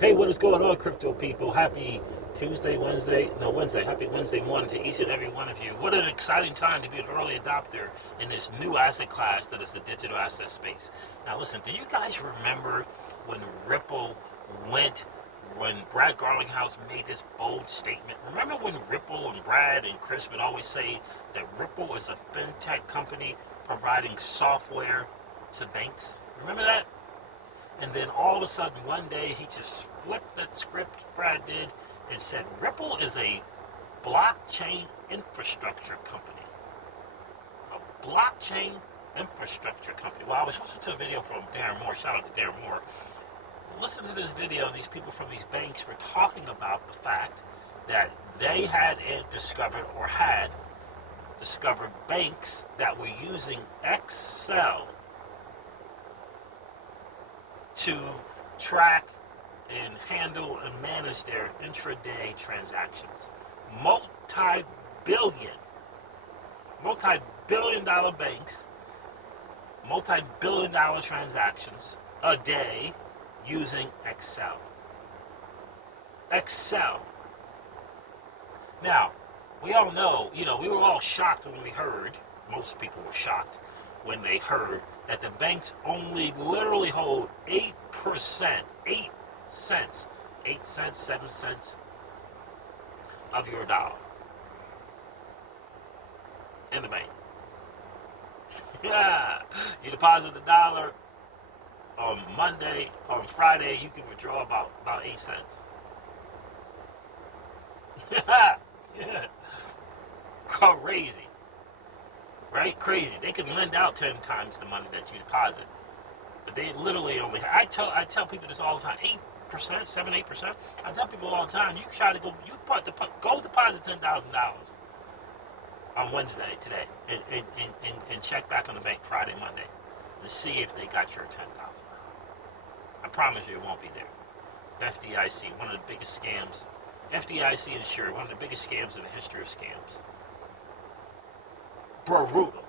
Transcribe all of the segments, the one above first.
Hey, what is going on, crypto people? Happy Wednesday. Happy Wednesday morning to each and every one of you. What an exciting time to be an early adopter in this new asset class that is the digital asset space. Now, listen, do you guys remember when Ripple went, when Brad Garlinghouse made this bold statement? Remember when Ripple and Brad and Chris would always say that Ripple is a fintech company providing software to banks? Remember that? And then all of a sudden, one day, he just flipped that script, Brad did, and said Ripple is a blockchain infrastructure company. A blockchain infrastructure company. Well, I was listening to a video from Darren Moore. Shout out to Darren Moore. Listen to this video. These people from these banks were talking about the fact that they had discovered banks that were using Excel to track and handle and manage their intraday transactions. Multi-billion, multi-billion dollar banks, multi-billion dollar transactions a day using Excel. Excel. Now, we all know, we were all shocked when we heard, most people were shocked when they heard that the banks only literally hold 8%, 8 cents, 8 cents, 7 cents of your dollar in the bank. Yeah, you deposit the dollar on Monday, on Friday, you can withdraw about 8 cents. Yeah, crazy. Right? Crazy. They can lend out 10 times the money that you deposit. But they literally only, I tell people this all the time, 8%, 7, 8%. I tell people all the time, you try to go deposit $10,000 on Wednesday today and check back on the bank Friday, Monday and see if they got your $10,000. I promise you it won't be there. FDIC, one of the biggest scams. FDIC insured, one of the biggest scams in the history of scams. Brutal,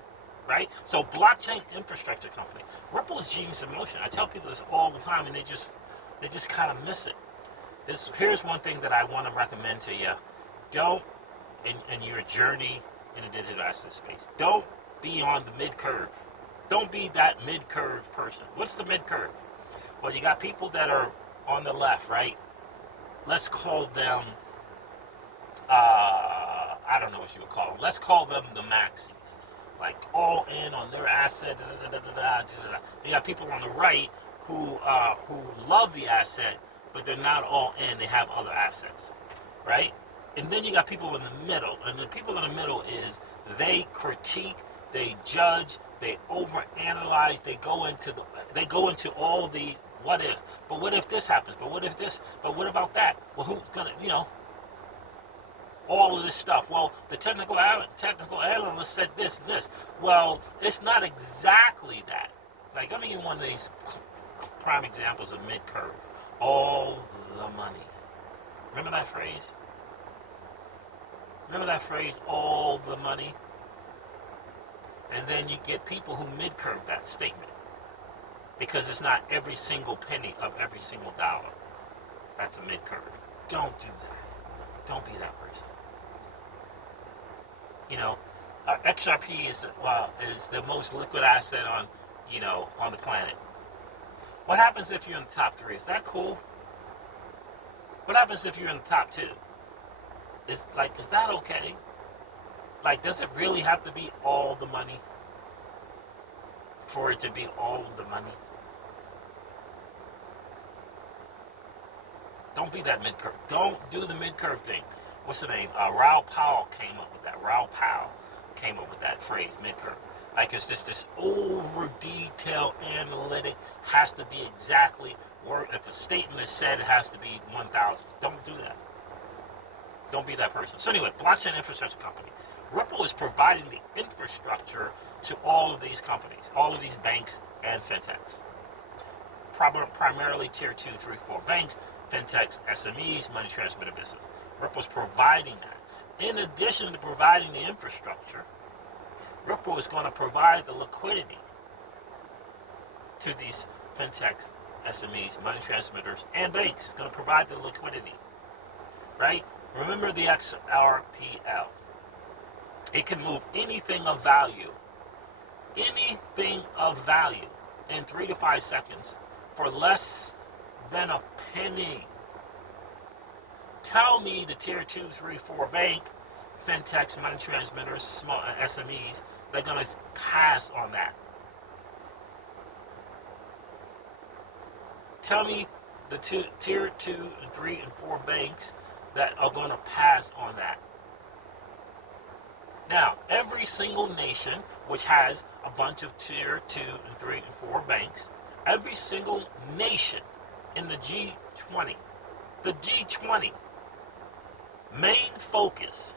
right? So blockchain infrastructure company. Ripple is genius in motion. I tell people this all the time, and they just kind of miss it. Here's one thing that I want to recommend to you. Don't, in your journey in the digital asset space, don't be on the mid-curve. Don't be that mid-curve person. What's the mid-curve? Well, you got people that are on the left, right? Let's call them, I don't know what you would call them. Let's call them the maxis. Like all in on their asset. You got people on the right who love the asset, but they're not all in. They have other assets, right? And then you got people in the middle, and the people in the middle is they critique, they judge, they overanalyze, they go into all the what if. But what if this happens? But what if this? But what about that? Well, who's gonna, all of this stuff. Well, the technical analyst said this and this. Well, it's not exactly that. Like, let me give you one of these prime examples of mid-curve. All the money. Remember that phrase? All the money? And then you get people who mid-curve that statement. Because it's not every single penny of every single dollar. That's a mid-curve. Don't do that. Don't be that person. XRP is the most liquid asset on the planet. What happens if you're in the top 3? Is that cool? What happens if you're in the top 2? Is that okay? Like, does it really have to be all the money for it to be all the money? Don't be that mid-curve. Don't do the mid-curve thing. What's the name? Raoul Pal came up with that. Raoul Pal came up with that phrase, mid-curve. Like, it's just this over-detailed analytic, has to be exactly word. If a statement is said, it has to be 1,000. Don't do that. Don't be that person. So anyway, blockchain infrastructure company. Ripple is providing the infrastructure to all of these companies, all of these banks and fintechs. Primarily tier 2, 3, 4 banks, fintechs, SMEs, money transmitter business. Ripple's providing that. In addition to providing the infrastructure, Ripple is going to provide the liquidity to these fintechs SMEs, money transmitters, and banks. Going to provide the liquidity, right? Remember the XRPL. It can move anything of value in 3 to 5 seconds for less than a penny. Tell me the tier 2, 3, 4 bank, fintechs, money transmitters, small SMEs, they're going to pass on that. Tell me the tier 2, and 3, and 4 banks that are going to pass on that. Now, every single nation which has a bunch of tier 2 and 3 and 4 banks, every single nation in the G20, main focus,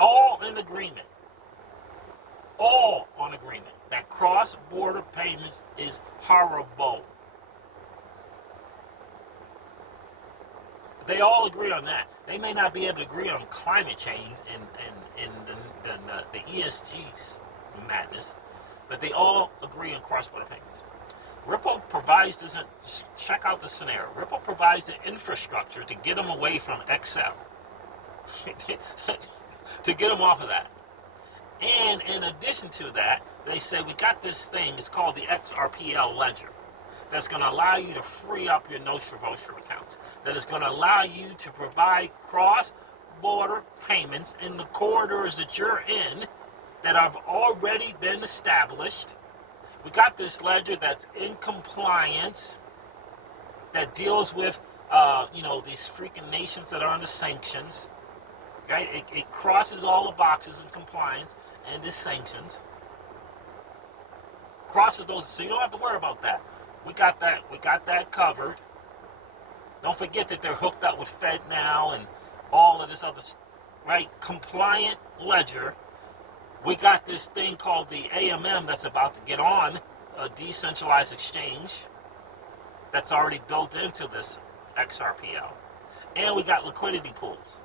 all in agreement, all on agreement that cross-border payments is horrible. They all agree on that. They may not be able to agree on climate change and the ESG madness, but they all agree on cross-border payments. Ripple provides this. Check out the scenario. Ripple provides the infrastructure to get them away from Excel, to get them off of that. And in addition to that, they say we got this thing. It's called the XRPL ledger. That's going to allow you to free up your Nostra Vostra accounts. That is going to allow you to provide cross-border payments in the corridors that you're in that have already been established. We got this ledger that's in compliance, that deals with, these freaking nations that are under sanctions. Right? It crosses all the boxes in compliance and the sanctions. Crosses those, so you don't have to worry about that. We got that covered. Don't forget that they're hooked up with FedNow and all of this other, right? Compliant ledger. We got this thing called the AMM that's about to get on a decentralized exchange that's already built into this XRPL. And we got liquidity pools,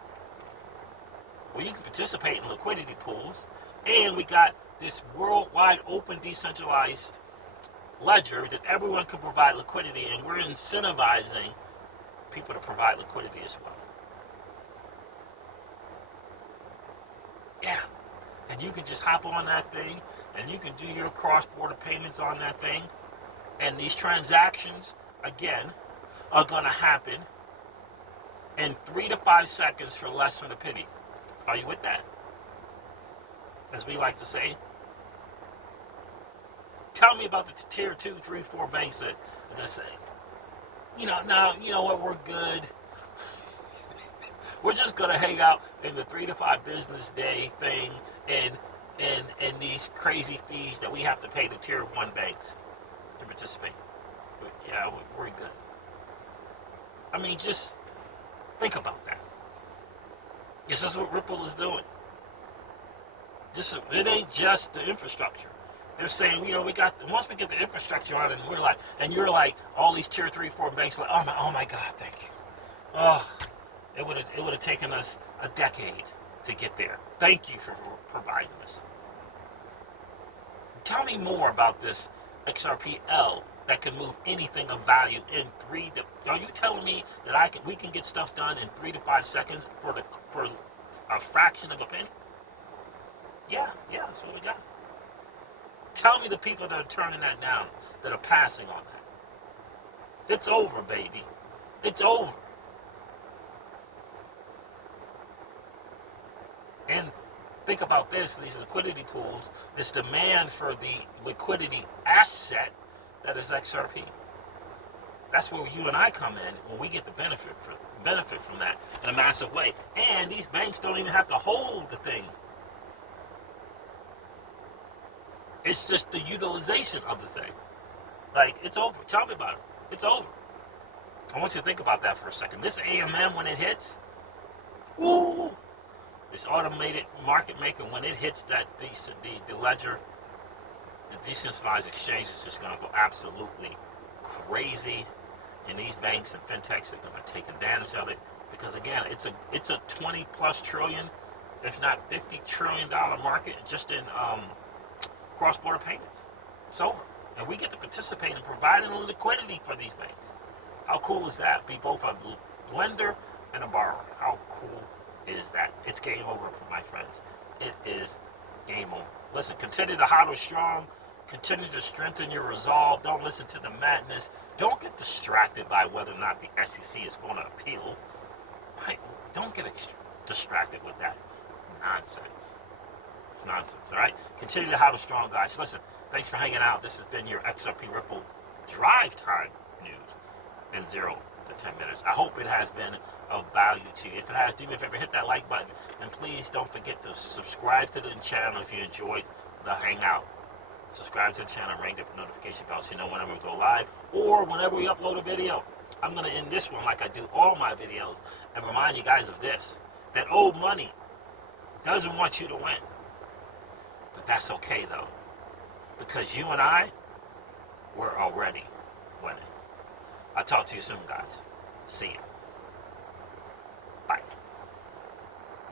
where you can participate in liquidity pools. And we got this worldwide open decentralized ledger that everyone can provide liquidity, and we're incentivizing people to provide liquidity as well. Yeah. And you can just hop on that thing, and you can do your cross-border payments on that thing. And these transactions, again, are going to happen in 3 to 5 seconds for less than a penny. Are you with that? As we like to say. Tell me about the tier 2, 3, 4 banks that are going to say, you know what, we're good. We're just going to hang out in the 3 to 5 business day thing and these crazy fees that we have to pay to tier 1 banks to participate. But yeah, we're good. I mean, just think about that. This is what Ripple is doing. It ain't just the infrastructure. They're saying, once we get the infrastructure on it, and you're like, all these tier 3, 4 banks, like, oh my God, thank you. Oh, it would have taken us a decade to get there. Thank you for providing this. Tell me more about this XRPL that can move anything of value in 3 to. Are you telling me that we can get stuff done in 3 to 5 seconds for a fraction of a penny? Yeah, that's what we got. Tell me the people that are turning that down, that are passing on that. It's over, baby. It's over. And think about this, these liquidity pools, this demand for the liquidity asset that is XRP. That's where you and I come in, when we get the benefit from that in a massive way. And these banks don't even have to hold the thing. It's just the utilization of the thing. Like, it's over. Tell me about it. It's over. I want you to think about that for a second. This AMM, when it hits, woo, this automated market maker, when it hits that the ledger, the decentralized exchange is just going to go absolutely crazy. And these banks and fintechs are going to take advantage of it. Because, again, it's a 20+ trillion, if not $50 trillion market just in cross-border payments. It's over. And we get to participate in providing liquidity for these banks. How cool is that? Be both a lender and a borrower. How cool is that? It's game over, my friends. It is game over. Listen, continue to hodl strong. Continue to strengthen your resolve. Don't listen to the madness. Don't get distracted by whether or not the SEC is going to appeal. Right? Don't get distracted with that nonsense. It's nonsense, all right? Continue to hodl strong, guys. Listen, thanks for hanging out. This has been your XRP Ripple Drive Time News in 0 to 10 minutes. I hope it has been of value to you. If it has, do me a favor, hit that like button. And please don't forget to subscribe to the channel if you enjoyed the hangout. Subscribe to the channel, ring the notification bell so you know whenever we go live or whenever we upload a video. I'm going to end this one like I do all my videos and remind you guys of this, that old money doesn't want you to win. But that's okay, though, because you and I, we're already winning. I'll talk to you soon, guys. See ya.